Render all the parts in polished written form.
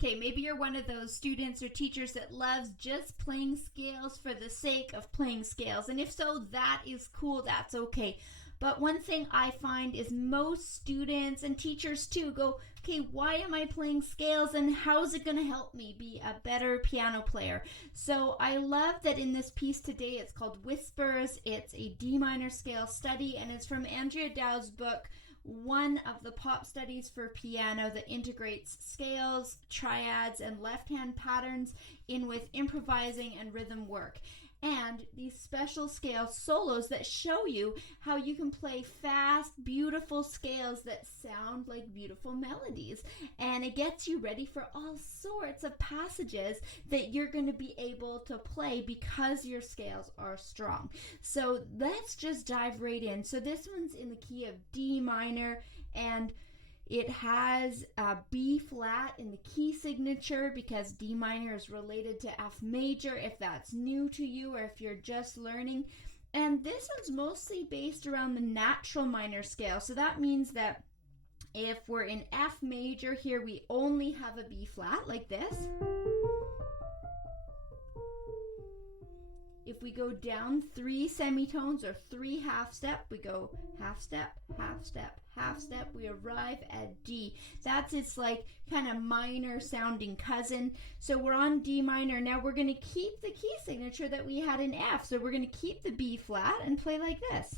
Okay, maybe you're one of those students or teachers that loves just playing scales for the sake of playing scales. And if so, that is cool. That's okay. But one thing I find is most students and teachers too go, okay, why am I playing scales and how is it going to help me be a better piano player? So I love that in this piece today, it's called Whispers. It's a D minor scale study, and it's from Andrea Dow's book, one of the pop studies for piano that integrates scales, triads, and left-hand patterns in with improvising and rhythm work. And these special scale solos that show you how you can play fast, beautiful scales that sound like beautiful melodies. And it gets you ready for all sorts of passages that you're going to be able to play because your scales are strong. So let's just dive right in. So this one's in the key of D minor, and it has a B flat in the key signature because D minor is related to F major, if that's new to you or if you're just learning. And this one's mostly based around the natural minor scale. So that means that if we're in F major here, we only have a B flat like this. If we go down 3 semitones or 3 half step, we go half step, half step, half step, we arrive at D. That's its like kind of minor sounding cousin. So we're on D minor. Now we're going to keep the key signature that we had in F. So we're going to keep the B flat and play like this.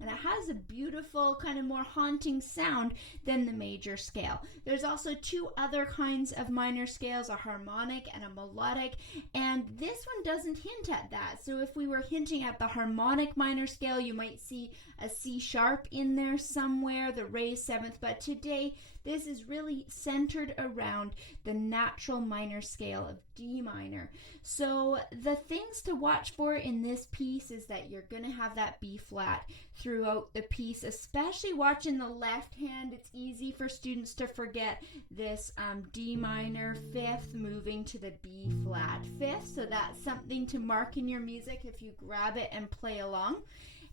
And it has a beautiful, kind of more haunting sound than the major scale. There's also 2 other kinds of minor scales, a harmonic and a melodic, and this one doesn't hint at that. So if we were hinting at the harmonic minor scale, you might see a C sharp in there somewhere, the raised 7th, but today this is really centered around the natural minor scale of D minor. So the things to watch for in this piece is that you're going to have that B flat throughout the piece, especially watching the left hand. It's easy for students to forget this D minor 5th moving to the B flat 5th. So that's something to mark in your music if you grab it and play along.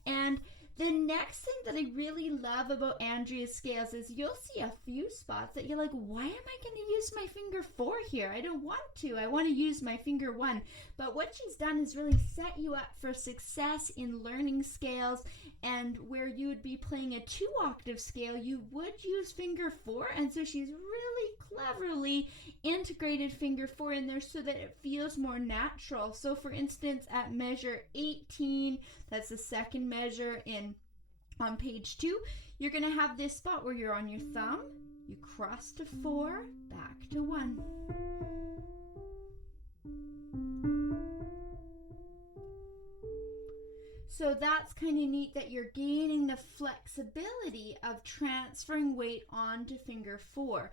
And the next thing that I really love about Andrea's scales is you'll see a few spots that you're like, why am I going to use my finger 4 here? I don't want to. I want to use my finger 1. But what she's done is really set you up for success in learning scales, and where you would be playing a 2-octave scale, you would use finger 4. And so she's really cleverly integrated finger 4 in there so that it feels more natural. So for instance, at measure 18, that's the second measure on page 2, you're going to have this spot where you're on your thumb, you cross to 4, back to 1. So that's kind of neat that you're gaining the flexibility of transferring weight onto finger 4.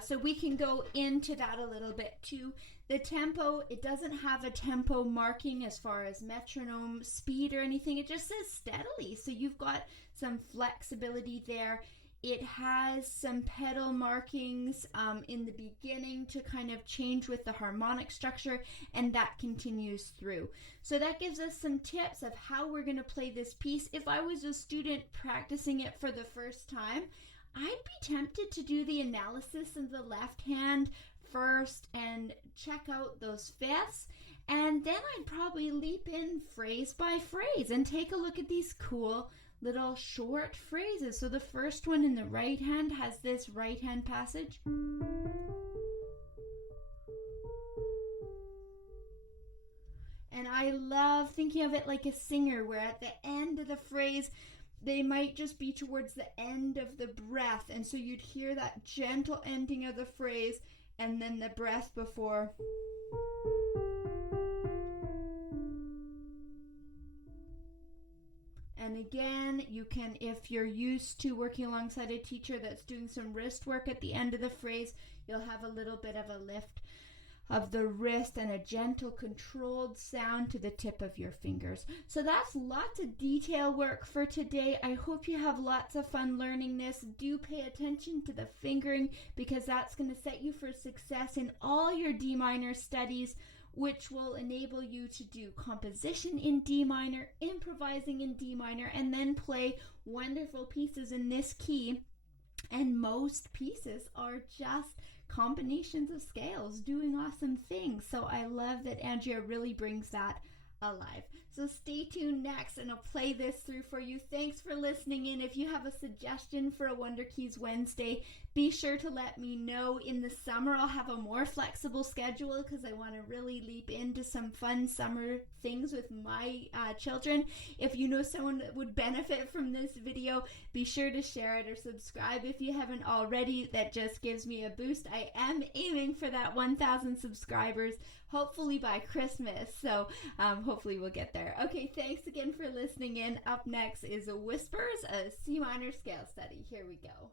So we can go into that a little bit too. The tempo, it doesn't have a tempo marking as far as metronome speed or anything. It just says steadily. So you've got some flexibility there. It has some pedal markings in the beginning to kind of change with the harmonic structure, and that continues through. So that gives us some tips of how we're going to play this piece. If I was a student practicing it for the first time, I'd be tempted to do the analysis of the left hand first and check out those fifths, and then I'd probably leap in phrase by phrase and take a look at these cool little short phrases. So the first one in the right hand has this right hand passage. And I love thinking of it like a singer, where at the end of the phrase, they might just be towards the end of the breath. And so you'd hear that gentle ending of the phrase and then the breath before. And again, you can, if you're used to working alongside a teacher that's doing some wrist work at the end of the phrase, you'll have a little bit of a lift of the wrist and a gentle controlled sound to the tip of your fingers. So that's lots of detail work for today. I hope you have lots of fun learning this. Do pay attention to the fingering, because that's going to set you for success in all your D minor studies, which will enable you to do composition in D minor, improvising in D minor, and then play wonderful pieces in this key And most pieces are just combinations of scales doing awesome things. So I love that Andrea really brings that alive. So stay tuned next and I'll play this through for you. Thanks for listening in. If you have a suggestion for a Wunderkeys Wednesday, be sure to let me know. In the summer, I'll have a more flexible schedule because I want to really leap into some fun summer things with my children. If you know someone that would benefit from this video, be sure to share it or subscribe if you haven't already. That just gives me a boost. I am aiming for that 1,000 subscribers, hopefully by Christmas. So hopefully we'll get there. Okay, thanks again for listening in. Up next is Whispers, a C minor scale study. Here we go.